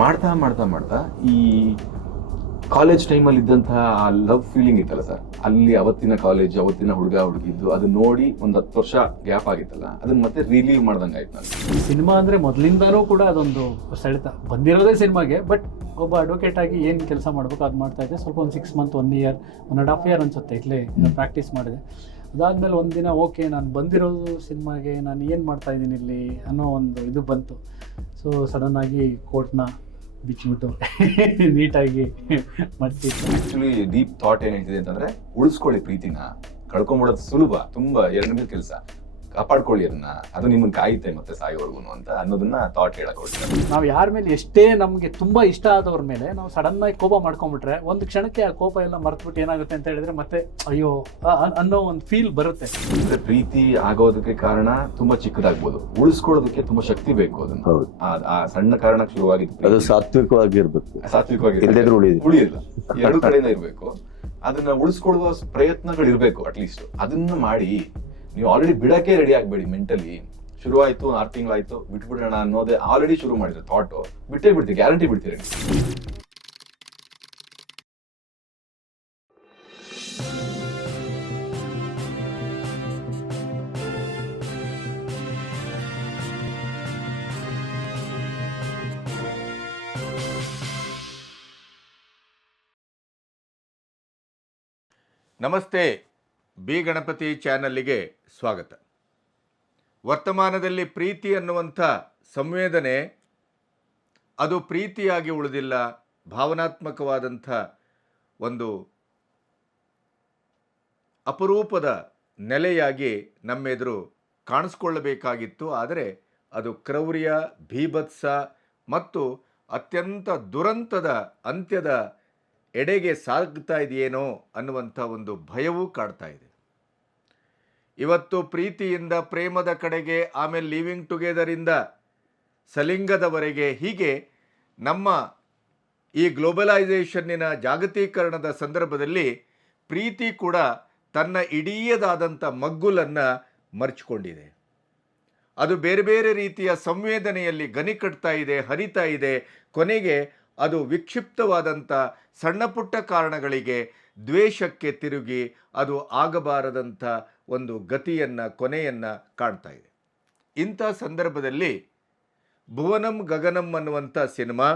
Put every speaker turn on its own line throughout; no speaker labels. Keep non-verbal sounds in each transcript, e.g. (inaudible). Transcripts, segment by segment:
ಮಾಡ್ತಾ ಮಾಡ್ತಾ ಮಾಡ್ತಾ ಈ ಕಾಲೇಜ್ ಟೈಮಲ್ಲಿ ಇದ್ದಂತಹ ಆ ಲವ್ ಫೀಲಿಂಗ್ ಇತ್ತಲ್ಲ ಸರ್ ಅಲ್ಲಿ ಅವತ್ತಿನ ಕಾಲೇಜ್ ಅವತ್ತಿನ ಹುಡುಗ ಹುಡುಗಿದ್ದು ಅದು ನೋಡಿ ಒಂದು ಹತ್ತು ವರ್ಷ ಗ್ಯಾಪ್ ಆಗಿತ್ತಲ್ಲ ಅದನ್ನ ಮತ್ತೆ ರಿಲೀವ್ ಮಾಡ್ದಂಗೆ ಆಯ್ತು ನಾನು
ಸಿನಿಮಾ ಅಂದರೆ ಮೊದಲಿಂದನೂ ಕೂಡ ಅದೊಂದು ಸೆಳೆತ. ಬಂದಿರೋದೇ ಸಿನಿಮಾಗೆ ಬಟ್ ಒಬ್ಬ ಅಡ್ವೊಕೇಟ್ ಆಗಿ ಏನು ಕೆಲಸ ಮಾಡಬೇಕು ಅದು ಮಾಡ್ತಾ ಇದ್ದೆ. ಸ್ವಲ್ಪ ಒಂದು six month one year one and half year ಅನ್ಸುತ್ತೆ ಇಲ್ಲೇ ಪ್ರಾಕ್ಟೀಸ್ ಮಾಡಿದೆ. ಅದಾದಮೇಲೆ ಒಂದಿನ ಓಕೆ, ನಾನು ಬಂದಿರೋದು ಸಿನಿಮಾಗೆ, ನಾನು ಏನು ಮಾಡ್ತಾ ಇದ್ದೀನಿ ಇಲ್ಲಿ? ಅನ್ನೋ ಒಂದು ಇದು ಬಂತು. ಸೊ ಸಡನ್ನಾಗಿ ಕೋರ್ಟ್ನ ಬಿಚ್ಚಿಬಿಟ್ಟು (laughs) ನೀಟಾಗಿ ಮತ್ತೆ
ಆ್ಯಕ್ಚುಲಿ ಡೀಪ್ ಥಾಟ್ ಏನು ಹೇಳ್ತಿದೆ ಅಂತಂದ್ರೆ, ಉಳಿಸ್ಕೊಳ್ಳಿ ಪ್ರೀತಿನ. ಕಳ್ಕೊಂಬಿಡೋದು ಸುಲಭ, ತುಂಬಾ ಎರಡನೇ ಕೆಲಸ. ಕಾಪಾಡ್ಕೊಳ್ಳಿ ಅದನ್ನ. ಅದು ನಿಮ್ಮನ್ನ ಕಾಯುತ್ತೆ ಮತ್ತೆ ಸಾಯೋವರೆಗೂ ಅಂತ ಅನ್ನೋದನ್ನ ಥಾಟ್ ಹೇಳಕ್ ಹೊರಟಿದ್ದಾರೆ
ನಾವು ಯಾರ ಮೇಲೆ ಎಷ್ಟೇ ನಮಗೆ ತುಂಬಾ ಇಷ್ಟ ಆದವ್ರ ಮೇಲೆ ನಾವು ಸಡನ್ ಆಗಿ ಕೋಪ ಮಾಡ್ಕೊಂಡ್ಬಿಟ್ರೆ ಒಂದು ಕ್ಷಣಕ್ಕೆ ಆ ಕೋಪ ಎಲ್ಲ ಮರ್ತ್ಬಿಟ್ಟು ಏನಾಗುತ್ತೆ ಅಂತ ಹೇಳಿದ್ರೆ ಮತ್ತೆ ಅಯ್ಯೋ ಅ- ಅನ್ನೋ ಒಂದು ಫೀಲ್ ಬರುತ್ತೆ.
ಅಂದ್ರೆ ಪ್ರೀತಿ ಆಗೋದಕ್ಕೆ ಕಾರಣ ತುಂಬಾ ಚಿಕ್ಕದಾಗ್ಬೋದು. ಉಳಿಸ್ಕೊಳ್ಳೋದಕ್ಕೆ ತುಂಬಾ ಶಕ್ತಿ ಬೇಕು ಅದನ್ನ.
ಹೌದು.
ಆ- ಆ ಸಣ್ಣ ಕಾರಣಕ್ಕೆ ಶುರುವಾಗಿದ್ದು
ಅದು
ಪ್ರೀತಿ.
ಸಾತ್ವಿಕವಾಗಿರ್ಬೇಕು.
ಸಾತ್ವಿಕವಾಗಿ
ಇಲ್ದಿದ್ರೆ.
ಉಳಿಯಿಲ್ಲ. ಎರಡು (laughs) ಕಡೆಯಿಂದ ಇರ್ಬೇಕು. ಅದನ್ನ ಉಳಿಸ್ಕೊಳ್ಳುವ ಪ್ರಯತ್ನಗಳು ಇರ್ಬೇಕು ಅಟ್ಲೀಸ್ಟ್ ಅದನ್ನ ಮಾಡಿ ನೀವು ಆಲ್ರೆಡಿ ಬಿಡಕ್ಕೆ ರೆಡಿ ಆಗ್ಬೇಡಿ ಮೆಂಟಲಿ ಶುರುವಾಯಿತು, ಆರು ತಿಂಗಳಾಯ್ತು, ಬಿಟ್ಬಿಡೋಣ ಅನ್ನೋದೇ ಆಲ್ರೆಡಿ ಶುರು ಮಾಡಿದ್ರೆ ಥಾಟ್ ಬಿಟ್ಟೇ ಬಿಡ್ತೀವಿ ಗ್ಯಾರಂಟಿ ಬಿಡ್ತೀರಿ
ನಮಸ್ತೆ. ಬಿ ಗಣಪತಿ ಚಾನಲ್ಲಿಗೆ ಸ್ವಾಗತ. ವರ್ತಮಾನದಲ್ಲಿ ಪ್ರೀತಿ ಅನ್ನುವಂಥ ಸಂವೇದನೆ ಅದು ಪ್ರೀತಿಯಾಗಿ ಉಳಿದಿಲ್ಲ, ಭಾವನಾತ್ಮಕವಾದಂಥ ಒಂದು ಅಪರೂಪದ ನೆಲೆಯಾಗಿ ನಮ್ಮೆದುರು ಕಾಣಿಸ್ಕೊಳ್ಳಬೇಕಾಗಿತ್ತು, ಆದರೆ ಅದು ಕ್ರೌರ್ಯ, ಭೀಭತ್ಸ ಮತ್ತು ಅತ್ಯಂತ ದುರಂತದ ಅಂತ್ಯದ ಎಡೆಗೆ ಸಾಗ್ತಾ ಇದೆಯೇನೋ ಅನ್ನುವಂಥ ಒಂದು ಭಯವೂ ಕಾಡ್ತಾ ಇದೆ. ಇವತ್ತು ಪ್ರೀತಿಯಿಂದ ಪ್ರೇಮದ ಕಡೆಗೆ, ಆಮೇಲೆ ಲಿವಿಂಗ್ ಟುಗೆದರಿಂದ ಸಲಿಂಗದವರೆಗೆ ಹೀಗೆ ನಮ್ಮ ಈ ಗ್ಲೋಬಲೈಸೇಷನ್ನಿನ ಜಾಗತೀಕರಣದ ಸಂದರ್ಭದಲ್ಲಿ ಪ್ರೀತಿ ಕೂಡ ತನ್ನ ಇಡೀಯದಾದಂಥ ಮಗ್ಗುಲನ್ನು ಮರ್ಚಿಕೊಂಡಿದೆ. ಅದು ಬೇರೆ ಬೇರೆ ರೀತಿಯ ಸಂವೇದನೆಯಲ್ಲಿ ಗನಿ ಕಟ್ತಾ ಇದೆ, ಹರಿತಾ ಇದೆ. ಕೊನೆಗೆ ಅದು ವಿಕ್ಷಿಪ್ತವಾದಂಥ ಸಣ್ಣ ಪುಟ್ಟ ಕಾರಣಗಳಿಗೆ ದ್ವೇಷಕ್ಕೆ ತಿರುಗಿ ಅದು ಆಗಬಾರದಂಥ ಒಂದು ಗತಿಯನ್ನು, ಕೊನೆಯನ್ನು ಕಾಣ್ತಾ ಇದೆ. ಇಂಥ ಸಂದರ್ಭದಲ್ಲಿ ಭುವನಂ ಗಗನಂ ಅನ್ನುವಂಥ ಸಿನಿಮಾ,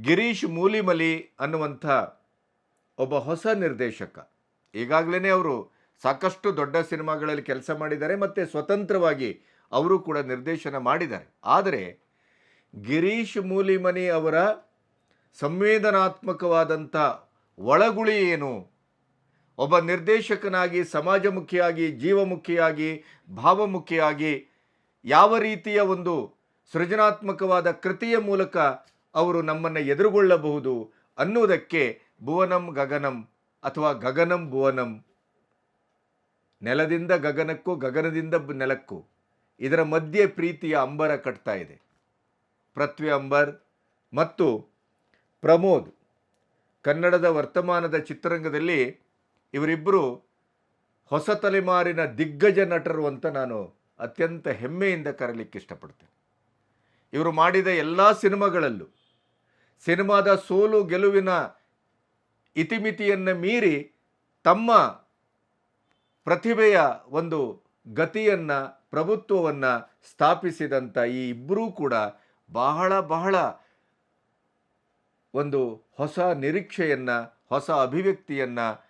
ಗಿರೀಶ್ ಮೂಲಿಮಲಿ ಅನ್ನುವಂಥ ಒಬ್ಬ ಹೊಸ ನಿರ್ದೇಶಕ. ಈಗಾಗಲೇ ಅವರು ಸಾಕಷ್ಟು ದೊಡ್ಡ ಸಿನಿಮಾಗಳಲ್ಲಿ ಕೆಲಸ ಮಾಡಿದ್ದಾರೆ, ಮತ್ತು ಸ್ವತಂತ್ರವಾಗಿ ಅವರು ಕೂಡ ನಿರ್ದೇಶನ ಮಾಡಿದ್ದಾರೆ. ಆದರೆ ಗಿರೀಶ್ ಮೂಲಿಮನಿ ಅವರ ಸಂವೇದನಾತ್ಮಕವಾದಂಥ ಒಳಗುಳಿ ಏನು? ಒಬ್ಬ ನಿರ್ದೇಶಕನಾಗಿ, ಸಮಾಜಮುಖಿಯಾಗಿ, ಜೀವಮುಖಿಯಾಗಿ, ಭಾವಮುಖಿಯಾಗಿ ಯಾವ ರೀತಿಯ ಒಂದು ಸೃಜನಾತ್ಮಕವಾದ ಕೃತಿಯ ಮೂಲಕ ಅವರು ನಮ್ಮನ್ನು ಎದುರುಗೊಳ್ಳಬಹುದು ಅನ್ನುವುದಕ್ಕೆ ಭುವನಂ ಗಗನಂ ಅಥವಾ ಗಗನಂ ಭುವನಂ. ನೆಲದಿಂದ ಗಗನಕ್ಕೂ ಗಗನದಿಂದ ನೆಲಕ್ಕೂ. ಇದರ ಮಧ್ಯೆ ಪ್ರೀತಿಯ ಅಂಬರ ಕಟ್ತಾ ಇದೆ. ಪೃಥ್ವಿ ಅಂಬರ್ ಮತ್ತು ಪ್ರಮೋದ್. ಕನ್ನಡದ ವರ್ತಮಾನದ ಚಿತ್ರರಂಗದಲ್ಲಿ ಇವರಿಬ್ಬರು ಹೊಸ ತಲೆಮಾರಿನ ದಿಗ್ಗಜ ನಟರು ಅಂತ ನಾನು ಅತ್ಯಂತ ಹೆಮ್ಮೆಯಿಂದ ಕರಲಿಕ್ಕೆ ಇಷ್ಟಪಡ್ತೇನೆ. ಇವರು ಮಾಡಿದ ಎಲ್ಲ ಸಿನಿಮಾಗಳಲ್ಲೂ ಸಿನಿಮಾದ ಸೋಲು ಗೆಲುವಿನ ಇತಿಮಿತಿಯನ್ನು ಮೀರಿ ತಮ್ಮ ಪ್ರತಿಭೆಯ ಒಂದು ಗತಿಯನ್ನು, ಪ್ರಭುತ್ವವನ್ನು ಸ್ಥಾಪಿಸಿದಂಥ ಈ ಇಬ್ಬರೂ ಕೂಡ ಬಹಳ ಬಹಳ ಒಂದು ಹೊಸ ನಿರೀಕ್ಷೆಯನ್ನು, ಹೊಸ ಅಭಿವ್ಯಕ್ತಿಯನ್ನು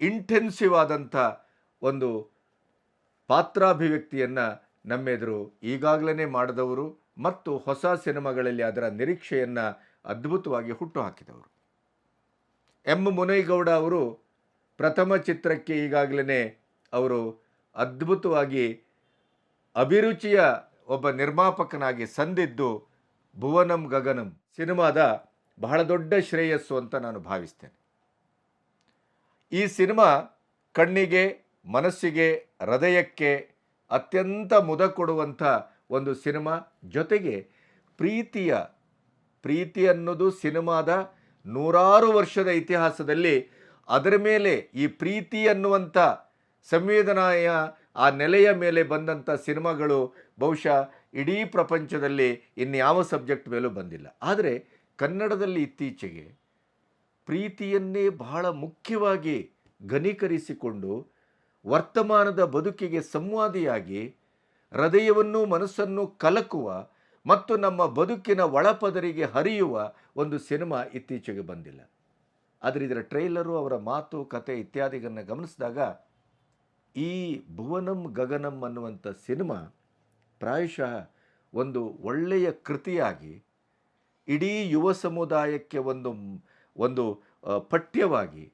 ಇಂಟೆನ್ಸಿವ್ ಆದಂಥ ಒಂದು ಪಾತ್ರಾಭಿವ್ಯಕ್ತಿಯನ್ನು ನಮ್ಮೆದುರು ಈಗಾಗಲೇ ಮಾಡಿದವರು ಮತ್ತು ಹೊಸ ಸಿನಿಮಾಗಳಲ್ಲಿ ಅದರ ನಿರೀಕ್ಷೆಯನ್ನು ಅದ್ಭುತವಾಗಿ ಹುಟ್ಟುಹಾಕಿದವರು. ಎಂ. ಮುನೈಗೌಡ ಅವರು ಪ್ರಥಮ ಚಿತ್ರಕ್ಕೆ ಈಗಾಗಲೇ ಅವರು ಅದ್ಭುತವಾಗಿ ಅಭಿರುಚಿಯ ಒಬ್ಬ ನಿರ್ಮಾಪಕನಾಗಿ ಸಂದಿದ್ದು ಭುವನಂ ಗಗನಂ ಸಿನಿಮಾದ ಬಹಳ ದೊಡ್ಡ ಶ್ರೇಯಸ್ಸು ಅಂತ ನಾನು ಭಾವಿಸ್ತೇನೆ. ಈ ಸಿನಿಮಾ ಕಣ್ಣಿಗೆ, ಮನಸ್ಸಿಗೆ, ಹೃದಯಕ್ಕೆ ಅತ್ಯಂತ ಮುದ ಕೊಡುವಂಥ ಒಂದು ಸಿನಿಮಾ. ಜೊತೆಗೆ ಪ್ರೀತಿಯ, ಪ್ರೀತಿ ಅನ್ನೋದು ಸಿನಿಮಾದ ನೂರಾರು ವರ್ಷದ ಇತಿಹಾಸದಲ್ಲಿ ಅದರ ಮೇಲೆ ಈ ಪ್ರೀತಿ ಅನ್ನುವಂಥ ಸಂವೇದನಾಯ ಆ ನೆಲೆಯ ಮೇಲೆ ಬಂದಂಥ ಸಿನಿಮಾಗಳು ಬಹುಶಃ ಇಡೀ ಪ್ರಪಂಚದಲ್ಲಿ ಇನ್ಯಾವ ಸಬ್ಜೆಕ್ಟ್ ಮೇಲೂ ಬಂದಿಲ್ಲ. ಆದರೆ ಕನ್ನಡದಲ್ಲಿ ಇತ್ತೀಚೆಗೆ ಪ್ರೀತಿಯನ್ನೇ ಬಹಳ ಮುಖ್ಯವಾಗಿ ಘನೀಕರಿಸಿಕೊಂಡು ವರ್ತಮಾನದ ಬದುಕಿಗೆ ಸಂವಾದಿಯಾಗಿ ಹೃದಯವನ್ನು ಮನಸ್ಸನ್ನು ಕಲಕುವ ಮತ್ತು ನಮ್ಮ ಬದುಕಿನ ಒಳಪದರಿಗೆ ಹರಿಯುವ ಒಂದು ಸಿನಿಮಾ ಇತ್ತೀಚೆಗೆ ಬಂದಿಲ್ಲ. ಆದರೆ ಇದರ ಟ್ರೈಲರು, ಅವರ ಮಾತು, ಕತೆ ಇತ್ಯಾದಿಗಳನ್ನು ಗಮನಿಸಿದಾಗ ಈ ಭುವನಂ ಗಗನಂ ಅನ್ನುವಂಥ ಸಿನಿಮಾ ಪ್ರಾಯಶಃ ಒಂದು ಒಳ್ಳೆಯ ಕೃತಿಯಾಗಿ, ಇಡೀ ಯುವ ಸಮುದಾಯಕ್ಕೆ ಒಂದು ಒಂದು ಪಠ್ಯವಾಗಿ,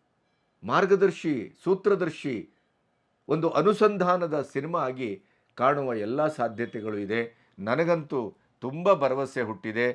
ಮಾರ್ಗದರ್ಶಿ, ಸೂತ್ರದರ್ಶಿ, ಒಂದು ಅನುಸಂಧಾನದ ಸಿನಿಮಾ ಆಗಿ ಕಾಣುವ ಎಲ್ಲ ಸಾಧ್ಯತೆಗಳು ಇದೆ. ನನಗಂತೂ ತುಂಬ ಭರವಸೆ ಹುಟ್ಟಿದೆ.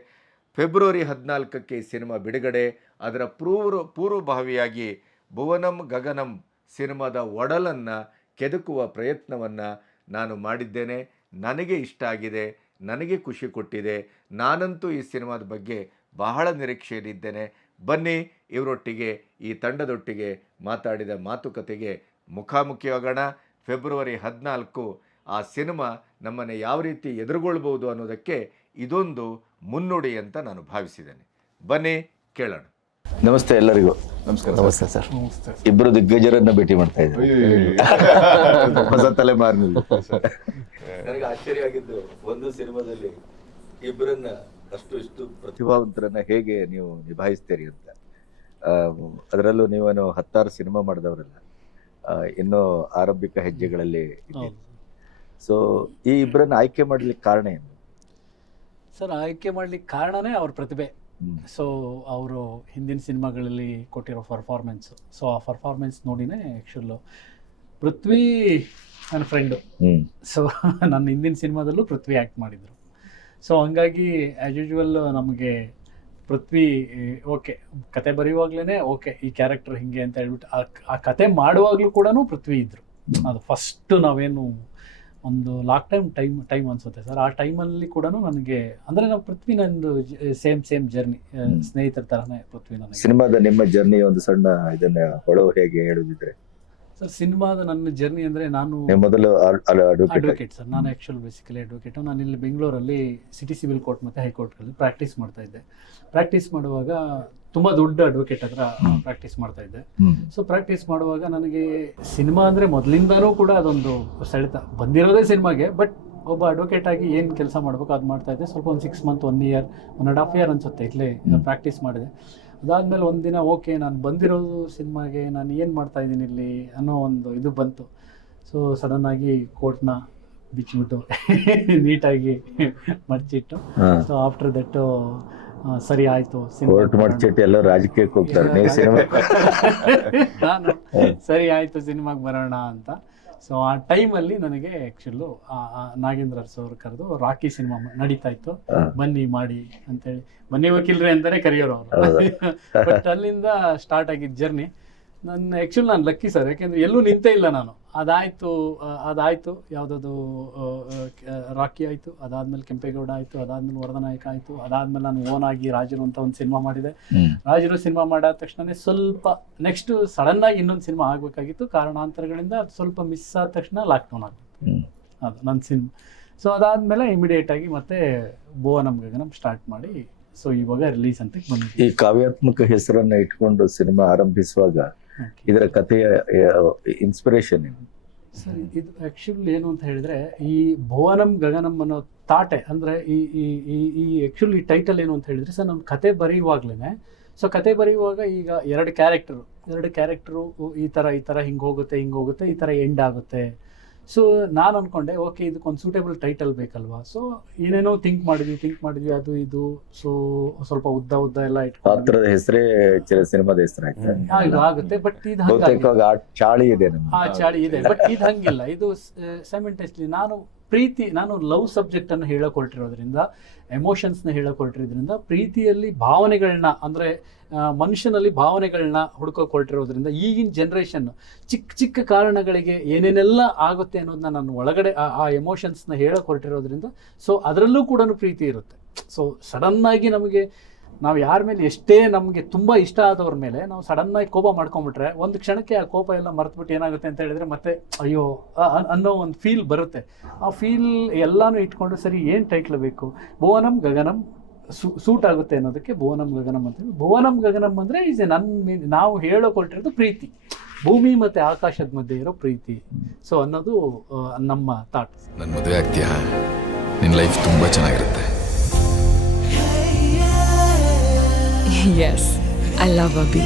ಫೆಬ್ರವರಿ ಹದಿನಾಲ್ಕಕ್ಕೆ ಈ ಸಿನಿಮಾ ಬಿಡುಗಡೆ. ಅದರ ಪೂರ್ವ, ಪೂರ್ವಭಾವಿಯಾಗಿ ಭುವನಂ ಗಗನಂ ಸಿನಿಮಾದ ಒಡಲನ್ನು ಕೆದಕುವ ಪ್ರಯತ್ನವನ್ನು ನಾನು ಮಾಡಿದ್ದೇನೆ. ನನಗೆ ಇಷ್ಟ ಆಗಿದೆ, ನನಗೆ ಖುಷಿ ಕೊಟ್ಟಿದೆ, ನಾನಂತೂ ಈ ಸಿನಿಮಾದ ಬಗ್ಗೆ ಬಹಳ ನಿರೀಕ್ಷೆಯಲ್ಲಿದ್ದೇನೆ. ಬನ್ನಿ, ಇವರೊಟ್ಟಿಗೆ, ಈ ತಂಡದೊಟ್ಟಿಗೆ ಮಾತಾಡಿದ ಮಾತುಕತೆಗೆ ಮುಖಾಮುಖಿಯಾಗೋಣ. ಫೆಬ್ರವರಿ ಹದಿನಾಲ್ಕು, ಆ ಸಿನಿಮಾ ನಮ್ಮನ್ನು ಯಾವ ರೀತಿ ಎದುರುಗೊಳ್ಬೋದು ಅನ್ನೋದಕ್ಕೆ ಇದೊಂದು ಮುನ್ನುಡಿ ಅಂತ ನಾನು ಭಾವಿಸಿದ್ದೇನೆ. ಬನ್ನಿ, ಕೇಳೋಣ.
ನಮಸ್ತೆ ಎಲ್ಲರಿಗೂ.
ನಮಸ್ಕಾರ
ನಮಸ್ತೆ ಸರ್. ಇಬ್ರು ದಿಗ್ಗಜರನ್ನ ಭೇಟಿ ಮಾಡ್ತಾ ಇದ್ದೀವಿ. ಹೊಸ ತಲೆಮಾರಿನಲ್ಲಿ ನನಗೆ ಆಶ್ಚರ್ಯ ಆಗಿದ್ದು ಒಂದು ಸಿನಿಮಾದಲ್ಲಿ ಇಬ್ಬರನ್ನ ಅಷ್ಟು ಇಷ್ಟು ಪ್ರತಿಭಾವಂತರನ್ನ ಹೇಗೆ ನೀವು ನಿಭಾಯಿಸ್ತೀರಿ ಅಂತ ಅದರಲ್ಲೂ ನೀವೇನು ಹತ್ತಾರು ಸಿನಿಮಾ ಮಾಡಿದವರಲ್ಲ ಇನ್ನೂ ಆರಂಭಿಕ ಹೆಜ್ಜೆಗಳಲ್ಲಿ ಸೊ ಈ ಇಬ್ಬರನ್ನ ಆಯ್ಕೆ ಮಾಡ್ಲಿಕ್ಕೆ ಕಾರಣ ಏನು
ಸರ್ ಆಯ್ಕೆ ಮಾಡ್ಲಿಕ್ಕೆ ಕಾರಣನೇ ಅವ್ರ ಪ್ರತಿಭೆ. ಸೊ ಅವರು ಹಿಂದಿನ ಸಿನಿಮಾಗಳಲ್ಲಿ ಕೊಟ್ಟಿರೋ ಪರ್ಫಾರ್ಮೆನ್ಸ್ ಸೊ ಆ ಪರ್ಫಾರ್ಮೆನ್ಸ್ ನೋಡಿನೇ ಆ್ಯಕ್ಚುಲ್ಲು ಪೃಥ್ವಿ ನನ್ನ ಫ್ರೆಂಡು ಸೊ (laughs) ನನ್ನ ಹಿಂದಿನ ಸಿನಿಮಾದಲ್ಲೂ ಪೃಥ್ವಿ ಆ್ಯಕ್ಟ್ ಮಾಡಿದರು. ಸೊ ಹಂಗಾಗಿ ಆ್ಯಸ್ ಯೂಶ್ವಲ್ ನಮಗೆ ಪೃಥ್ವಿ ಓಕೆ ಕತೆ ಬರೆಯುವಾಗ್ಲೇ ಓಕೆ ಈ ಕ್ಯಾರೆಕ್ಟರ್ ಹಿಂಗೆ ಅಂತ ಹೇಳ್ಬಿಟ್ಟು ಆ ಆ ಕತೆ ಮಾಡುವಾಗಲೂ ಕೂಡ ಪೃಥ್ವಿ ಇದ್ದರು ಅದು ಫಸ್ಟ್ ನಾವೇನು ಒಂದು ಲಾಕ್ ಟೈಮ್ ಟೈಮ್ ಟೈಮ್ ಅನ್ಸುತ್ತೆ ಸರ್ ಆ ಟೈಮಲ್ಲಿ ಕೂಡ ನನಗೆ ಅಂದರೆ ನಾವು ಪೃಥ್ವಿ ನಂದು ಸೇಮ್ ಸೇಮ್ ಜರ್ನಿ ಸ್ನೇಹಿತರ ತರನೇ ಪೃಥ್ವಿ ನನಗೆ.
ಸಿನಿಮಾದ ನಿಮ್ಮ ಜರ್ನಿ ಒಂದು ಸಣ್ಣ ಇದನ್ನ ಹೊಳವು ಹೇಗೆ ಹೇಳುದಿದ್ರೆ?
ಸರ್ ಸಿನಿಮಾದ ನನ್ನ ಜರ್ನಿ ಅಂದರೆ ನಾನು
ಮೊದಲು ಅಡ್ವೊಕೇಟ್
ಸರ್. ನಾನು ಆ್ಯಕ್ಚುಲ್ ಬೇಸಿಕಲಿ ಅಡ್ವೊಕೇಟು ನಾನು ಇಲ್ಲಿ ಬೆಂಗಳೂರಲ್ಲಿ ಸಿಟಿ ಸಿವಿಲ್ ಕೋರ್ಟ್ ಮತ್ತು ಹೈಕೋರ್ಟ್ಗಳಲ್ಲಿ ಪ್ರಾಕ್ಟೀಸ್ ಮಾಡ್ತಾ ಇದ್ದೆ. ಪ್ರಾಕ್ಟೀಸ್ ಮಾಡುವಾಗ ತುಂಬ ದೊಡ್ಡ ಅಡ್ವೊಕೇಟ್ ಹತ್ರ ಪ್ರಾಕ್ಟೀಸ್ ಮಾಡ್ತಾ ಇದ್ದೆ. ಸೊ ಪ್ರಾಕ್ಟೀಸ್ ಮಾಡುವಾಗ ನನಗೆ ಸಿನಿಮಾ ಅಂದರೆ ಮೊದಲಿಂದನೂ ಕೂಡ ಅದೊಂದು ಸೆಳೆತ. ಬಂದಿರೋದೇ ಸಿನಿಮಾಗೆ ಬಟ್ ಒಬ್ಬ ಅಡ್ವೊಕೇಟ್ ಆಗಿ ಏನು ಕೆಲಸ ಮಾಡಬೇಕು ಅದು ಮಾಡ್ತಾ ಇದ್ದೆ. ಸ್ವಲ್ಪ ಒಂದು six month one year one and half year ಅನ್ಸುತ್ತೆ ಇಲ್ಲೇ ಪ್ರಾಕ್ಟೀಸ್ ಮಾಡಿದೆ. ಅದಾದಮೇಲೆ ಒಂದಿನ ಓಕೆ ನಾನು ಬಂದಿರೋದು ಸಿನಿಮಾಗೆ ನಾನು ಏನು ಮಾಡ್ತಾ ಇದ್ದೀನಿ ಇಲ್ಲಿ ಅನ್ನೋ ಒಂದು ಇದು ಬಂತು. ಸೊ ಸಡನ್ನಾಗಿ ಕೋರ್ಟ್ನ ಬಿಚ್ಚಿಬಿಟ್ಟು (laughs) ನೀಟಾಗಿ ಮಡಚಿಟ್ಟು. ಸೊ ಆಫ್ಟರ್ ದಟ್ ಸರಿ ಆಯ್ತು
ಕೋರ್ಟ್ ಮಡಚಿಟ್ಟು ಎಲ್ಲ ರಾಜಕೀಯಕ್ಕೆ ಹೋಗ್ತಾರೆ. (laughs)
ನಾನು ಸರಿ ಆಯ್ತು ಸಿನಿಮಾಗೆ ಬರೋಣ ಅಂತ. ಸೊ ಆ ಟೈಮಲ್ಲಿ ನನಗೆ ಆ್ಯಕ್ಚುಲ್ಲು ನಾಗೇಂದ್ರ ಸರ್ ಅವ್ರು ಕರೆದು ರಾಕಿ ಸಿನಿಮಾ ನಡೀತಾ ಇತ್ತು. ಬನ್ನಿ ಮಾಡಿ ಅಂತೇಳಿ. ಬನ್ನಿ ವಕೀಲ್ರೆ ಅಂತಾನೆ ಕರೆಯೋರು ಅವರು? ಬಟ್ (laughs) ಅಲ್ಲಿಂದ ಸ್ಟಾರ್ಟ್ ಆಗಿದ್ದ ಜರ್ನಿ ನನ್ನ ಆ್ಯಕ್ಚುಲಿ ನಾನು ಲಕ್ಕಿ ಸರ್ ಯಾಕೆಂದರೆ ಎಲ್ಲೂ ನಿಂತೇ ಇಲ್ಲ ನಾನು. ಅದಾಯಿತು ಅದಾಯಿತು ಯಾವುದಾದ್ರು ರಾಕಿ ಆಯಿತು ಅದಾದಮೇಲೆ ಕೆಂಪೇಗೌಡ ಆಯಿತು ಅದಾದಮೇಲೆ ವರದನಾಯಕ ಆಯಿತು ಅದಾದಮೇಲೆ ನಾನು ಓನ್ ಆಗಿ ರಾಜರು ಅಂತ ಒಂದು ಸಿನಿಮಾ ಮಾಡಿದೆ. ರಾಜರು ಸಿನಿಮಾ ಮಾಡಾದ ತಕ್ಷಣನೇ ಸ್ವಲ್ಪ ನೆಕ್ಸ್ಟ್ ಸಡನ್ ಆಗಿ ಇನ್ನೊಂದು ಸಿನಿಮಾ ಆಗಬೇಕಾಗಿತ್ತು. ಕಾರಣಾಂತರಗಳಿಂದ ಅದು ಸ್ವಲ್ಪ ಮಿಸ್ ಆದ ತಕ್ಷಣ ಲಾಕ್ಡೌನ್ ಡೌನ್
ಹ್ಮ್.
ಅದು ನನ್ನ ಸಿನಿಮಾ ಸೊ ಅದಾದಮೇಲೆ ಇಮಿಡಿಯೇಟ್ ಆಗಿ ಮತ್ತೆ ನಮ್ಗೆ ಗಗನಂ ಸ್ಟಾರ್ಟ್ ಮಾಡಿ ಸೊ ಇವಾಗ ರಿಲೀಸ್ ಅಂತ
ಈ ಕಾವ್ಯಾತ್ಮಕ ಹೆಸರನ್ನ ಇಟ್ಕೊಂಡು ಸಿನಿಮಾ ಆರಂಭಿಸುವಾಗ ಇದರ ಕಥೆಯ ಇನ್ಸ್ಪಿರೇಷನ್ ಏನು
ಸರ್ ಇದು ಆ್ಯಕ್ಚುಲಿ ಏನು ಅಂತ ಹೇಳಿದ್ರೆ ಈ ಭುವನಂ ಗಗನಂ ಅನ್ನೋ ತಾಟೆ ಅಂದರೆ ಈ ಈ ಈ ಈ ಆ್ಯಕ್ಚುಲಿ ಟೈಟಲ್ ಏನು ಅಂತ ಹೇಳಿದ್ರೆ ಸರ್ ನಮ್ಮ ಕತೆ ಬರೆಯುವಾಗ್ಲೇ ಸೊ ಕತೆ ಬರೆಯುವಾಗ ಈಗ ಎರಡು ಕ್ಯಾರೆಕ್ಟರು ಎರಡು ಕ್ಯಾರೆಕ್ಟರು ಈ ಥರ ಈ ಥರ ಹಿಂಗೆ ಹೋಗುತ್ತೆ ಹಿಂಗೆ ಹೋಗುತ್ತೆ ಈ ಥರ ಎಂಡ್ ಆಗುತ್ತೆ. ಸೊ ನಾನು ಅಂದ್ಕೊಂಡೆ ಓಕೆ ಇದಕ್ಕೊಂದು ಸೂಟೇಬಲ್ ಟೈಟಲ್ ಬೇಕಲ್ವಾ? ಸೊ ಏನೇನೋ ಥಿಂಕ್ ಮಾಡಿದ್ವಿ ಥಿಂಕ್ ಮಾಡಿದ್ವಿ ಅದು ಇದು. ಸೊ ಸ್ವಲ್ಪ ಉದ್ದ ಉದ್ದ ಎಲ್ಲ ಇಟ್ಕೊಂಡು
ಹೆಸರೇ ಸಿನಿಮಾದ
ಹೆಸರು ಆಗುತ್ತೆ ಬಟ್ ಇದು
ಆ ಚಾಳಿ ಇದೆ
ಬಟ್ ಇದು ಹಂಗಿಲ್ಲ. ಇದು ಸೈಮೆಂಟೆಸ್ಲಿ ನಾನು ಪ್ರೀತಿ, ನಾನು ಲವ್ ಸಬ್ಜೆಕ್ಟನ್ನು ಹೇಳಕ್ ಹೊರಟಿರೋದ್ರಿಂದ ಎಮೋಷನ್ಸ್ನ ಹೇಳಕ್ ಹೊರಟಿರೋದ್ರಿಂದ ಪ್ರೀತಿಯಲ್ಲಿ ಭಾವನೆಗಳನ್ನ, ಅಂದರೆ ಮನುಷ್ಯನಲ್ಲಿ ಭಾವನೆಗಳನ್ನ ಹುಡ್ಕೋಕ್ ಹೊರಟಿರೋದ್ರಿಂದ ಈಗಿನ ಜನ್ರೇಷನ್ ಚಿಕ್ಕ ಚಿಕ್ಕ ಕಾರಣಗಳಿಗೆ ಏನೇನೆಲ್ಲ ಆಗುತ್ತೆ ಅನ್ನೋದನ್ನ ನಾನು ಒಳಗಡೆ ಆ- ಆ ಎಮೋಷನ್ಸ್ನ ಹೇಳಕ್ ಹೊರಟಿರೋದ್ರಿಂದ ಸೊ ಅದರಲ್ಲೂ ಕೂಡ ಪ್ರೀತಿ ಇರುತ್ತೆ. ಸೊ ಸಡನ್ನಾಗಿ ನಮಗೆ ನಾವು ಯಾರ ಮೇಲೆ ಎಷ್ಟೇ ನಮಗೆ ತುಂಬ ಇಷ್ಟ ಆದವ್ರ ಮೇಲೆ ನಾವು ಸಡನ್ನಾಗಿ ಕೋಪ ಮಾಡ್ಕೊಂಡ್ಬಿಟ್ರೆ ಒಂದು ಕ್ಷಣಕ್ಕೆ ಆ ಕೋಪ ಎಲ್ಲ ಮರೆತುಬಿಟ್ಟು ಏನಾಗುತ್ತೆ ಅಂತ ಹೇಳಿದ್ರೆ ಮತ್ತೆ, ಅಯ್ಯೋ ಅನ್ನೋ ಒಂದು ಫೀಲ್ ಬರುತ್ತೆ. ಆ ಫೀಲ್ ಎಲ್ಲಾನು ಇಟ್ಕೊಂಡು, ಸರಿ, ಏನು ಟೈಟ್ಲ್ ಬೇಕು? ಭುವನಂ ಗಗನಂ ಸೂಟ್ ಆಗುತ್ತೆ ಅನ್ನೋದಕ್ಕೆ ಭುವನಂ ಗಗನಂ ಅಂತೇಳಿ ಭುವನಂ ಗಗನಂ ಅಂದರೆ ಈಸ್ ನನ್ನ ನಾವು ಹೇಳೋಕೆ ಹೊರಟಿರೋದು ಪ್ರೀತಿ. ಭೂಮಿ ಮತ್ತು ಆಕಾಶದ ಮಧ್ಯೆ ಇರೋ ಪ್ರೀತಿ. ಸೊ ಅನ್ನೋದು ನಮ್ಮ ಥಾಟ್
ನನ್ನ ಮದುವೆ ಆಗ್ತೀಯಾ? ನಿನ್ನ ಲೈಫ್ ತುಂಬ ಚೆನ್ನಾಗಿರುತ್ತೆ. (laughs)
Yes, I love Abhi.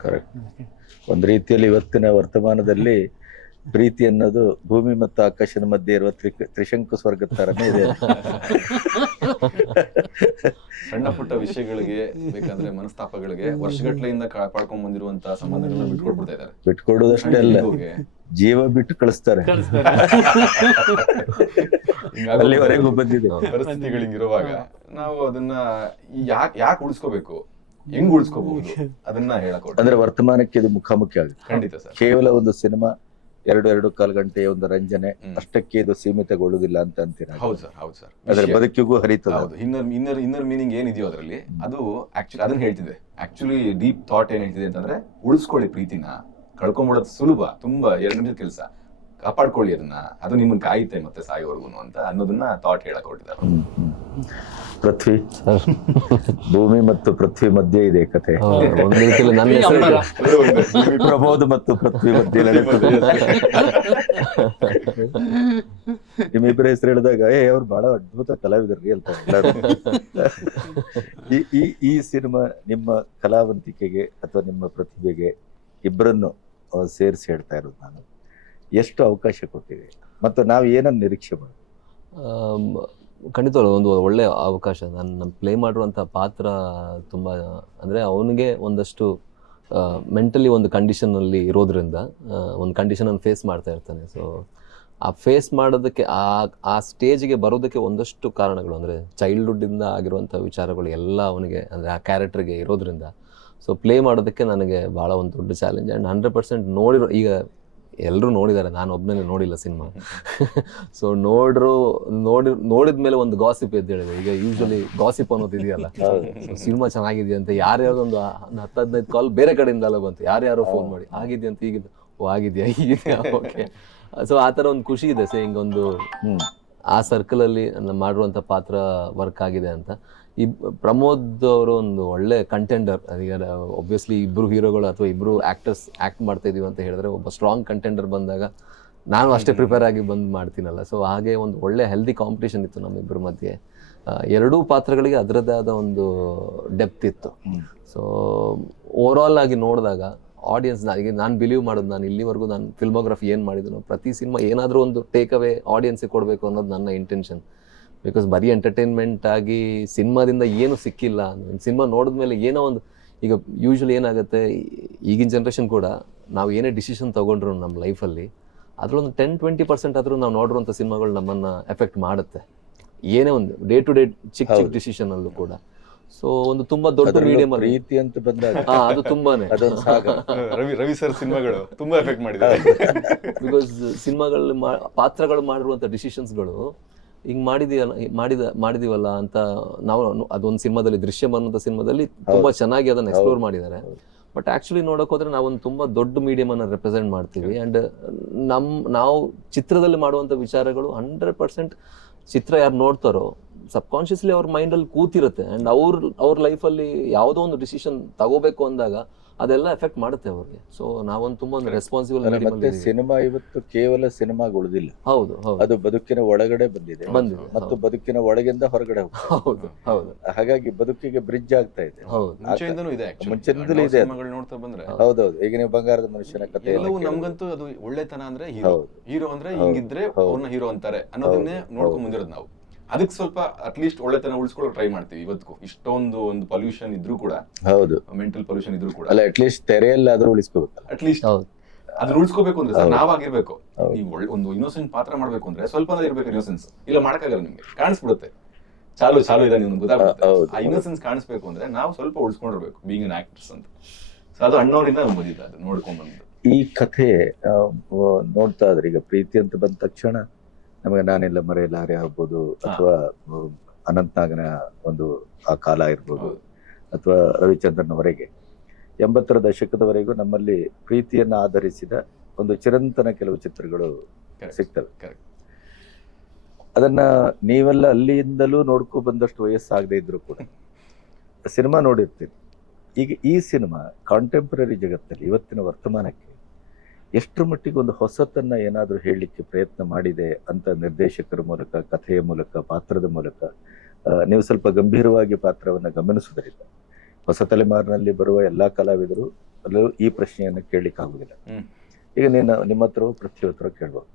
Correct ಒಂದು ರೀತಿಯಲ್ಲಿ ಇವತ್ತಿನ ವರ್ತಮಾನದಲ್ಲಿ ಪ್ರೀತಿ ಅನ್ನೋದು ಭೂಮಿ ಮತ್ತು ಆಕಾಶದ ಮಧ್ಯೆ ಇರುವ ತ್ರಿ ತ್ರಿಶಂಕು ಸ್ವರ್ಗದ ತರನೇ ಇದೆ.
ಸಣ್ಣ ಪುಟ್ಟ ವಿಷಯಗಳಿಗೆ ಬೇಕಂದ್ರೆ ಮನಸ್ತಾಪಗಳಿಗೆ ವರ್ಷಗಟ್ಲೆಯಿಂದ ಕಾಪಾಡ್ಕೊಂಡ್ ಬಂದಿರುವಂತಹ ಸಂಬಂಧಗಳನ್ನ ಬಿಟ್ಕೊಡ್ಬಿಡ್ತಾ ಇದ್ದಾರೆ.
ಬಿಟ್ಕೊಡೋದಷ್ಟೇ ಅಲ್ಲ ಜೀವ ಬಿಟ್ಟು ಕಳಿಸ್ತಾರೆ. ಅಲ್ಲಿವರೆಗೂ ಬಂದಿದೆ.
ಪರಿಸ್ಥಿತಿಗಳು ಹಿಂಗಿರುವಾಗ ನಾವು ಅದನ್ನ ಯಾಕೆ ಯಾಕೆ ಉಳಿಸ್ಕೋಬೇಕು? ಹೆಂಗ್ ಉಳಿಸ್ಕೋಬಹುದು? ಅದನ್ನ ಹೇಳಕ್
ಅಂದ್ರೆ ವರ್ತಮಾನಕ್ಕೆ ಇದು ಮುಖಾಮುಖಿ ಆಗುತ್ತೆ.
ಖಂಡಿತ ಸರ್.
ಕೇವಲ ಒಂದು ಸಿನಿಮಾ ಎರಡು ಎರಡು ಕಾಲು ಗಂಟೆಯ ಒಂದು ರಂಜನೆ. ಅಷ್ಟಕ್ಕೆ ಇದು ಸೀಮಿತಗೊಳ್ಳುವುದಿಲ್ಲ ಅಂತ ಅಂತೀರ?
ಹೌದು ಸರ್ ಹೌದು ಸರ್.
ಅದರ ಬದುಕಿಗೂ ಹರಿತದೆ
ಹೌದು. ಇನ್ನರ್ ಇನ್ನರ್ ಇನ್ನರ್ ಮೀನಿಂಗ್ ಏನಿದೆಯೋ ಅದರಲ್ಲಿ ಅದು ಆಕ್ಚುಲಿ ಅದನ್ನ ಹೇಳ್ತಿದೆ ಆಕ್ಚುಲಿ ಡೀಪ್ ಥಾಟ್ ಏನ್ ಹೇಳ್ತಿದೆ ಅಂತಂದ್ರೆ ಉಳಿಸ್ಕೊಳ್ಳಿ ಪ್ರೀತಿನ ಕಳ್ಕೊಂಬಿಡೋದು ಸುಲಭ ತುಂಬಾ ಎರಡು ನಿಮಿಷದ ಕೆಲಸ. ಕಾಪಾಡ್ಕೊಳ್ಳಿ ಅದನ್ನ. ಅದು ನಿಮ್ಮನ್ನ ಕಾಯುತ್ತೆ ಮತ್ತೆ ಸಾಯೋವರೆಗೂ ಅಂತ ಅನ್ನೋದನ್ನ ಥಾಟ್ ಹೇಳಕ್ ಹೊರಟಿದ್ದಾರೆ.
ಪೃಥ್ವಿ ಭೂಮಿ ಮತ್ತು ಪೃಥ್ವಿ ಮಧ್ಯೆ ಇದೆ ಕಥೆ
ಒಂದು ರೀತಿಯಲ್ಲಿ ನನ್ನ ಹೆಸರು
ಪ್ರಮೋದ್ ಮತ್ತು ಪೃಥ್ವಿ ಮಧ್ಯೆ ನಡೀತದೆ. ನಿಮ್ಮಿಬ್ಬರ ಹೆಸರು ಹೇಳಿದಾಗ ಏ ಅವ್ರು ಬಹಳ ಅದ್ಭುತ ಕಲಾವಿದರು ಅಂತ ಈ ಈ ಸಿನಿಮಾ ನಿಮ್ಮ ಕಲಾವಂತಿಕೆಗೆ ಅಥವಾ ನಿಮ್ಮ ಪ್ರತಿಭೆಗೆ ಇಬ್ಬರನ್ನು ಸೇರಿಸಿ ಹೇಳ್ತಾ ಇರೋದು ನಾನು. ಎಷ್ಟು ಅವಕಾಶ ಕೊಟ್ಟಿದೆ? ಮತ್ತು ನಾವು ಏನನ್ನು ನಿರೀಕ್ಷೆ
ಖಂಡಿತವಾಗ್ಲೂ ಒಂದು ಒಳ್ಳೆಯ ಅವಕಾಶ. ನಾನು ನಮ್ಮ ಪ್ಲೇ ಮಾಡಿರುವಂಥ ಪಾತ್ರ ತುಂಬ, ಅಂದರೆ ಅವನಿಗೆ ಒಂದಷ್ಟು ಮೆಂಟಲಿ ಒಂದು ಕಂಡೀಷನಲ್ಲಿ ಇರೋದ್ರಿಂದ ಒಂದು ಕಂಡೀಷನನ್ನು ಫೇಸ್ ಮಾಡ್ತಾ ಇರ್ತಾನೆ. ಸೊ ಆ ಫೇಸ್ ಮಾಡೋದಕ್ಕೆ, ಆ ಆ ಸ್ಟೇಜಿಗೆ ಬರೋದಕ್ಕೆ ಒಂದಷ್ಟು ಕಾರಣಗಳು, ಅಂದರೆ ಚೈಲ್ಡ್ಹುಡ್ಡಿಂದ ಆಗಿರುವಂಥ ವಿಚಾರಗಳು ಎಲ್ಲ ಅವನಿಗೆ, ಅಂದರೆ ಆ ಕ್ಯಾರೆಕ್ಟರ್ಗೆ ಇರೋದ್ರಿಂದ. ಸೊ ಪ್ಲೇ ಮಾಡೋದಕ್ಕೆ ನನಗೆ ಭಾಳ ಒಂದು ದೊಡ್ಡ ಚಾಲೆಂಜ್ ಆ್ಯಂಡ್ ಹಂಡ್ರೆಡ್ ಪರ್ಸೆಂಟ್ ನೋಡಿರೋ, ಈಗ ಎಲ್ಲರೂ ನೋಡಿದ್ದಾರೆ ನಾನು ಒಬ್ಬನೇ ನೋಡಿಲ್ಲ ಸಿನಿಮಾ. ಸೊ ನೋಡ್ರು ನೋಡಿ ನೋಡಿದ ಮೇಲೆ ಒಂದು ಗಾಸಿಪ್ ಎದ್ದೇಳಿದೆ ಈಗ ಯೂಶಲಿ ಗಾಸಿಪ್ ಅನ್ನೋದು ಇದೆಯಲ್ಲ. (laughs) ಸಿನಿಮಾ ಚೆನ್ನಾಗಿದೆ ಅಂತ ಯಾರ್ಯಾರು ಒಂದು ಹತ್ತು ಹದಿನೈದು ಕಾಲ್ ಬೇರೆ ಕಡೆಯಿಂದ ಎಲ್ಲ ಬಂತು. ಯಾರ್ಯಾರೋ ಫೋನ್ ಮಾಡಿ ಆಗಿದೆಯಾ ಅಂತ ಈಗಿದ್ದು ಓ ಆಗಿದೆಯಾ? ಹೀಗಿದೆಯಾ ಓಕೆ (laughs) ಸೊ ಆ ಥರ ಒಂದು ಖುಷಿ ಇದೆ ಸೊ ಹಿಂಗೊಂದು
ಹ್ಮ್.
ಆ ಸರ್ಕಲಲ್ಲಿ ಮಾಡಿರುವಂಥ ಪಾತ್ರ ವರ್ಕ್ ಆಗಿದೆ ಅಂತ. ಈ ಪ್ರಮೋದ್ ಅವರು ಒಂದು ಒಳ್ಳೆ ಕಂಟೆಂಡರ್ ಈಗ ಒಬ್ವಿಯಸ್ಲಿ ಇಬ್ಬರು ಹೀರೋಗಳು ಅಥವಾ ಇಬ್ಬರು ಆ್ಯಕ್ಟರ್ಸ್ ಆ್ಯಕ್ಟ್ ಮಾಡ್ತಾ ಇದೀವಿ ಅಂತ ಹೇಳಿದ್ರೆ ಒಬ್ಬ ಸ್ಟ್ರಾಂಗ್ ಕಂಟೆಂಡರ್ ಬಂದಾಗ ನಾನು ಅಷ್ಟೇ ಪ್ರಿಪೇರ್ ಆಗಿ ಬಂದು ಮಾಡ್ತೀನಲ್ಲ. ಸೊ ಹಾಗೆ ಒಂದು ಒಳ್ಳೆ ಹೆಲ್ದಿ ಕಾಂಪಿಟೇಷನ್ ಇತ್ತು ನಮ್ಮಿಬ್ಬರ ಮಧ್ಯೆ. ಎರಡೂ ಪಾತ್ರಗಳಿಗೆ ಅದರದ್ದೇ ಆದ ಒಂದು ಡೆಪ್ತ್ ಇತ್ತು.
ಸೊ
ಸೊ ಓವರಾಲ್ ಆಗಿ ನೋಡಿದಾಗ ಆಡಿಯನ್ಸ್ ನನಗೆ ನಾನು ಬಿಲೀವ್ ಮಾಡೋದು ನಾನು ಇಲ್ಲಿವರೆಗೂ ನಾನು ಫಿಲ್ಮೋಗ್ರಫಿ ಏನು ಮಾಡಿದ್ರು ಪ್ರತಿ ಸಿನಿಮಾ ಏನಾದರೂ ಒಂದು ಟೇಕ್ ಅವೇ ಆಡಿಯನ್ಸಿಗೆ ಕೊಡಬೇಕು ಅನ್ನೋದು ನನ್ನ ಇಂಟೆನ್ಷನ್ ಬಿಕಾಸ್ ಬರೀ ಎಂಟರ್ಟೈನ್ಮೆಂಟ್ ಆಗಿ ಸಿನಿಮಾದಿಂದ ಏನು ಸಿಕ್ಕಿಲ್ಲ. ಸಿನಿಮಾ ನೋಡಿದ್ಮೇಲೆ ಏನೋ ಒಂದು ಈಗ ಯೂಶ್ವಲಿ ಏನಾಗುತ್ತೆ ಈಗಿನ ಜನ್ರೇಷನ್ ಕೂಡ ನಾವು ಏನೇ ಡಿಸಿಷನ್ ತೊಗೊಂಡ್ರು ನಮ್ಮ ಲೈಫಲ್ಲಿ ಅದರಲ್ಲೊಂದು ಟೆನ್ ಟ್ವೆಂಟಿ ಪರ್ಸೆಂಟ್ ಆದರೂ ನಾವು ನೋಡಿರುವಂಥ ಸಿನಿಮಾಗಳು ನಮ್ಮನ್ನು ಎಫೆಕ್ಟ್ ಮಾಡುತ್ತೆ. ಏನೇ ಒಂದು ಡೇ ಟು ಡೇ ಚಿಕ್ಕ ಚಿಕ್ಕ
ಹೌದು.
ಡಿಸಿಷನ್ ಅಲ್ಲೂ ಕೂಡ. ಸೊ ಒಂದು ತುಂಬಾ ದೊಡ್ಡ ಮೀಡಿಯಂ
ಪ್ರೀತಿ ಅಂತ ಬಂದಾಗ.
ಹಾ ಅದು ತುಂಬಾನೇ. (laughs)
ರವಿ ರವಿ ಸರ್ ಸಿನಿಮಾಗಳು ತುಂಬಾ ಎಫೆಕ್ಟ್ ಮಾಡಿದ್ದಾರೆ. (laughs)
ಬಿಕಾಸ್ ಸಿನಿಮಾಗಳಲ್ಲಿ ಪಾತ್ರಗಳು ಮಾಡಿರುವಂಥ ಡಿಸಿಷನ್ಸ್ಗಳು ಹಿಂಗ್ ಮಾಡಿದೀಯಲ್ಲ ಮಾಡಿದ ಮಾಡಿದೀವಲ್ಲ ಅಂತ ನಾವು ಅದೊಂದು ಸಿನಿಮಾದಲ್ಲಿ ದೃಶ್ಯಂ ಅನ್ನೋಂಥ ಸಿನಿಮಾದಲ್ಲಿ ತುಂಬಾ ಚೆನ್ನಾಗಿ ಅದನ್ನ ಎಕ್ಸ್ಪ್ಲೋರ್ ಮಾಡಿದ್ದಾರೆ. ಬಟ್ ಆಕ್ಚುಲಿ ನೋಡಕ್ ಹೋದ್ರೆ ನಾವೊಂದು ತುಂಬಾ ದೊಡ್ಡ ಮೀಡಿಯಂ ಅನ್ನ ರೆಪ್ರೆಸೆಂಟ್ ಮಾಡ್ತೀವಿ. ಅಂಡ್ ನಮ್ ನಾವು ಚಿತ್ರದಲ್ಲಿ ಮಾಡುವಂತ ವಿಚಾರಗಳು ಹಂಡ್ರೆಡ್ ಪರ್ಸೆಂಟ್ ಚಿತ್ರ ಯಾರು ನೋಡ್ತಾರೋ ಸಬ್ಕಾನ್ಷಿಯಸ್ಲಿ ಅವ್ರ ಮೈಂಡಲ್ಲಿ ಕೂತಿರುತ್ತೆ. ಅಂಡ್ ಅವ್ರ ಅವ್ರ ಲೈಫಲ್ಲಿ ಯಾವುದೋ ಒಂದು ಡಿಸಿಷನ್ ತಗೋಬೇಕು ಅಂದಾಗ ಅದೆಲ್ಲ ಎಫೆಕ್ಟ್ ಮಾಡುತ್ತೆ ಅವ್ರಿಗೆ. ಸೊ ನಾವೊಂದು ತುಂಬಾ ಒಂದು ರೆಸ್ಪಾನ್ಸಿಬಲ್
ಮತ್ತೆ ಸಿನಿಮಾ ಇವತ್ತು ಕೇವಲ ಸಿನಿಮಾಗ ಉಳಿದಿಲ್ಲ
ಹೌದು ಹೌದು.
ಅದು ಬದುಕಿನ ಒಳಗಡೆ ಬಂದಿದೆ.
ಬಂದಿದೆ
ಮತ್ತು ಬದುಕಿನ ಒಳಗಿಂದ ಹೊರಗಡೆ ಹೋಗ್ತದೆ
ಹೌದು ಹೌದು.
ಹಾಗಾಗಿ ಬದುಕಿಗೆ ಬ್ರಿಡ್ಜ್ ಆಗ್ತಾ ಇದೆ.
ಹೌದು.
ಮುಂಚೆಯಿಂದನೂ ಇದೆ.
ಮುಂಚೆಯಿಂದಲೂ ಇದೆ
ನೋಡ್ತಾ ಬಂದ್ರೆ.
ಹೌದೌದು. ಈಗ ನೀವು ಬಂಗಾರದ ಮನುಷ್ಯನ ಕಥೆ
ಎಲ್ಲವೂ ನಮ್ಗಂತೂ ಅದು ಒಳ್ಳೆತನ ಅಂದ್ರೆ ಹೀರೋ. ಹೀರೋ ಅಂದ್ರೆ. ಹಿಂಗಿದ್ರೆ. ಅವ್ರನ್ನ ಹೀರೋ ಅಂತಾರೆ ಅನ್ನೋದನ್ನೇ. ನೋಡ್ಕೊಂಡ್ ಬಂದಿರೋದು ನಾವು. ಅದಕ್ಕೆ ಸ್ವಲ್ಪ ಅಟ್ಲೀಸ್ಟ್ ಒಳ್ಳೆತನ ಉಳಿಸ್ಕೊಳ್ಳೋ ಟ್ರೈ ಮಾಡ್ತೀವಿ ಇವತ್ತು ಇಷ್ಟೊಂದು ಒಂದು ಪೊಲ್ಯೂಷನ್ ಇದ್ರೂ ಕೂಡ
ಹೌದು.
ಮೆಂಟಲ್ ಪೊಲ್ಯೂಷನ್ ಇದ್ರೂ ಕೂಡ.
ಅಲ್ಲ ಅಟ್ಲೀಸ್ಟ್ ತೆರೆಯಲ್ಲಾದ್ರೂ ಉಳಿಸ್ಕೋಬೇಕು
ಅಟ್ಲೀಸ್ಟ್
ಹೌದು.
ಅದನ್ನ ಉಳಿಸ್ಕೋಬೇಕು ಅಂದ್ರೆ ಸರ್
ಆಗಿರ್ಬೇಕು
ನಾವಾಗಿರ್ಬೇಕು. ನೀವು ಒಳ್ಳೆ ಒಂದು ಇನ್ನೋಸೆಂಟ್ ಪಾತ್ರ ಮಾಡ್ಬೇಕು ಅಂದ್ರೆ ಸ್ವಲ್ಪ ಇರ್ಬೇಕು ಇನ್ನೋಸೆನ್ಸ್ ಇಲ್ಲ ಮಾಡಕ್ಕಾಗಲ್ಲ ನಿಮ್ಗೆ. ಕಾಣಿಸ್ಬಿಡುತ್ತೆ. ಚಾಲು ಚಾಲು ಇದೆ ನಿಮ್ಗೆ ಗೊತ್ತಾಗುತ್ತೆ. ಆ ಇನ್ನೋಸೆನ್ಸ್ ಕಾಣಿಸ್ಬೇಕು ಅಂದ್ರೆ ನಾವು ಸ್ವಲ್ಪ ಉಳಿಸ್ಕೊಂಡಿರ್ಬೇಕು ಬೀಂಗ್ ಅನ್ ಆಕ್ಟರ್ಸ್ ಅಂತ. ಸೊ ಅದು ಅಣ್ಣವರಿಂದ ಬಂದಿದ್ದು ಅದು ನೋಡ್ಕೊಂಡ್ ಬಂದಿದ್ದು.
ಈ ಕಥೆ ಆ, ನೋಡ್ತಾ ಇದ್ರೆ. ಈಗ ಪ್ರೀತಿ ಅಂತ ಬಂದ ತಕ್ಷಣ ನಮಗೆ ನಾನೆಲ್ಲ ಮರೆಯಲಾರೆ ಆಗ್ಬೋದು ಅಥವಾ ಅನಂತನಾಗನ ಒಂದು ಆ ಕಾಲ ಇರ್ಬೋದು. ಅಥವಾ ರವಿಚಂದ್ರನ್ ವರೆಗೆ ಎಂಬತ್ತರ ದಶಕದವರೆಗೂ ನಮ್ಮಲ್ಲಿ ಪ್ರೀತಿಯನ್ನು ಆಧರಿಸಿದ ಒಂದು ಚಿರಂತನ ಕೆಲವು ಚಿತ್ರಗಳು. ಸಿಗ್ತವೆ. ಅದನ್ನ ನೀವೆಲ್ಲ ಅಲ್ಲಿಯಿಂದಲೂ ನೋಡ್ಕೊ ಬಂದಷ್ಟು ವಯಸ್ಸಾಗದೇ ಇದ್ರು ಕೂಡ (laughs) ಸಿನಿಮಾ ನೋಡಿರ್ತೀವಿ ಈಗ ಈ ಸಿನಿಮಾ ಕಾಂಟೆಂಪ್ರರಿ ಜಗತ್ತಲ್ಲಿ ಇವತ್ತಿನ ವರ್ತಮಾನಕ್ಕೆ ಎಷ್ಟರ ಮಟ್ಟಿಗೆ ಒಂದು ಹೊಸತನ್ನ ಏನಾದರೂ ಹೇಳಲಿಕ್ಕೆ ಪ್ರಯತ್ನ ಮಾಡಿದೆ ಅಂತ ನಿರ್ದೇಶಕರ ಮೂಲಕ ಕಥೆಯ ಮೂಲಕ ಪಾತ್ರದ ಮೂಲಕ ನೀವು ಸ್ವಲ್ಪ ಗಂಭೀರವಾಗಿ ಪಾತ್ರವನ್ನು ಗಮನಿಸುವುದರಿಂದ ಹೊಸ ತಲೆಮಾರಿನಲ್ಲಿ ಬರುವ ಎಲ್ಲಾ ಕಲಾವಿದರು ಅಲ್ಲೂ ಈ ಪ್ರಶ್ನೆಯನ್ನು ಕೇಳಲಿಕ್ಕಾಗುವುದಿಲ್ಲ.
ಆಗುದಿಲ್ಲ
ಈಗ ನೀನು ನಿಮ್ಮ ಹತ್ರ ಪೃಥ್ವಿ ಹತ್ರ ಕೇಳ್ಬೋದು.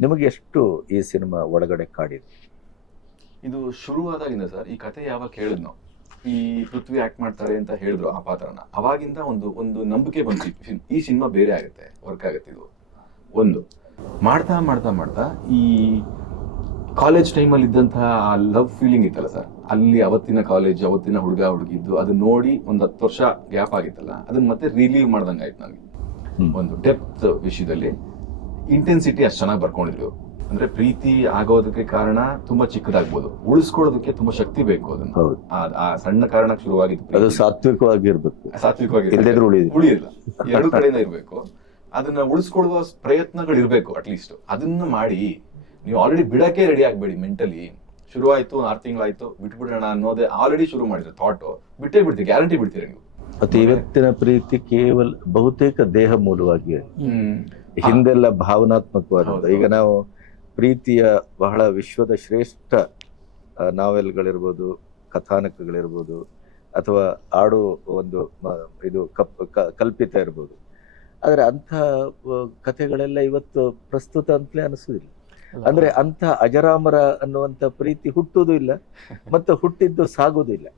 ನಿಮಗೆ ಎಷ್ಟು ಈ ಸಿನಿಮಾ ಒಳಗಡೆ ಕಾಡಿದೆ?
ಇದು ಶುರುವಾದಾಗಿಂದ ಸರ್ ಈ ಕತೆ ಯಾವಾಗ ಕೇಳಿದ್ ನಾವು ಈ ಪೃಥ್ವಿ ಆಕ್ಟ್ ಮಾಡ್ತಾರೆ ಅಂತ ಹೇಳಿದ್ರು ಆ ಪಾತ್ರನ. ಅವಾಗಿಂದ ಒಂದು ಒಂದು ನಂಬಿಕೆ ಬಂತು ಈ ಸಿನಿಮಾ ಬೇರೆ ಆಗುತ್ತೆ ವರ್ಕ್ ಆಗುತ್ತೆ ಇದು. ಒಂದು. ಮಾಡ್ತಾ ಮಾಡ್ತಾ ಮಾಡ್ತಾ ಈ ಕಾಲೇಜ್ ಟೈಮಲ್ಲಿ ಇದ್ದಂತಹ ಆ ಲವ್ ಫೀಲಿಂಗ್ ಇತ್ತಲ್ಲ ಸರ್ ಅಲ್ಲಿ ಅವತ್ತಿನ ಕಾಲೇಜ್ ಅವತ್ತಿನ ಹುಡುಗ ಹುಡುಗಿದ್ದು ಅದು ನೋಡಿ ಒಂದು ಹತ್ತು ವರ್ಷ ಗ್ಯಾಪ್ ಆಗಿತ್ತಲ್ಲ ಅದನ್ನ ಮತ್ತೆ ರಿಲೀವ್ ಮಾಡ್ದಂಗೆ ಆಯ್ತು ನನಗೆ ಒಂದು ಡೆಪ್ತ್ ವಿಷಯದಲ್ಲಿ ಇಂಟೆನ್ಸಿಟಿ ಅಷ್ಟು ಚೆನ್ನಾಗಿ ಬರ್ಕೊಂಡಿದ್ರು. ಅಂದ್ರೆ ಪ್ರೀತಿ ಆಗೋದಕ್ಕೆ ಕಾರಣ ತುಂಬಾ ಚಿಕ್ಕದಾಗ್ಬೋದು. ಉಳಿಸ್ಕೊಳ್ಳೋದಕ್ಕೆ ತುಂಬಾ ಶಕ್ತಿ ಬೇಕು ಅದನ್ನ.
ಹೌದು.
ಆ- ಆ ಸಣ್ಣ ಕಾರಣಕ್ಕೆ ಶುರುವಾಗಿದ್ದು
ಅದು. ಸಾತ್ವಿಕವಾಗಿರ್ಬೇಕು.
ಸಾತ್ವಿಕವಾಗಿ
ಇಲ್ದಿದ್ರೆ.
ಉಳಿಯಿಲ್ಲ ಎರಡು ಕಡೆಯಿಂದ ಇರಬೇಕು. ಅದನ್ನ ಉಳಿಸ್ಕೊಳ್ಳುವ ಪ್ರಯತ್ನಗಳು ಇರಬೇಕು ಅಟ್ಲೀಸ್ಟ್ ಅದನ್ನ ಮಾಡಿ ನೀವು ಆಲ್ರೆಡಿ ಬಿಡಕ್ಕೆ ರೆಡಿ ಆಗ್ಬೇಡಿ ಮೆಂಟಲಿ ಶುರುವಾಯ್ತು ಆರು ತಿಂಗಳಾಯ್ತು ಬಿಟ್ಬಿಡೋಣ ಅನ್ನೋದೇ ಆಲ್ರೆಡಿ ಶುರು ಮಾಡಿದ್ರೆ ಥಾಟ್ ಬಿಟ್ಟೇ ಬಿಡ್ತೀವಿ ಗ್ಯಾರಂಟಿ ಬಿಡ್ತೀರಿ ನೀವು.
ಮತ್ತೆ ಇವತ್ತಿನ ಪ್ರೀತಿ ಕೇವಲ ಬಹುತೇಕ ದೇಹ ಮೂಲವಾಗಿ
ಹ್ಮ್.
ಹಿಂದೆಲ್ಲ ಭಾವನಾತ್ಮಕವಾದ
ಹೌದು.
ಈಗ ನಾವು ಪ್ರೀತಿಯ ಬಹಳ ವಿಶ್ವದ ಶ್ರೇಷ್ಠ ನಾವೆಲ್ಗಳಿರ್ಬೋದು ಕಥಾನಕಗಳಿರ್ಬೋದು ಅಥವಾ ಆಡೋ ಒಂದು ಇದು ಕಪ್ ಕಲ್ಪಿತ ಇರ್ಬೋದು. ಆದರೆ ಅಂಥ ಕಥೆಗಳೆಲ್ಲ ಇವತ್ತು ಪ್ರಸ್ತುತ ಅಂತಲೇ ಅನಿಸೋದಿಲ್ಲ ಅಂದ್ರೆ ಅಂಥ ಅಜರಾಮರ ಅನ್ನುವಂಥ ಪ್ರೀತಿ ಹುಟ್ಟುವುದೂ ಇಲ್ಲ ಮತ್ತು ಹುಟ್ಟಿದ್ದು ಸಾಗೋದೂ ಇಲ್ಲ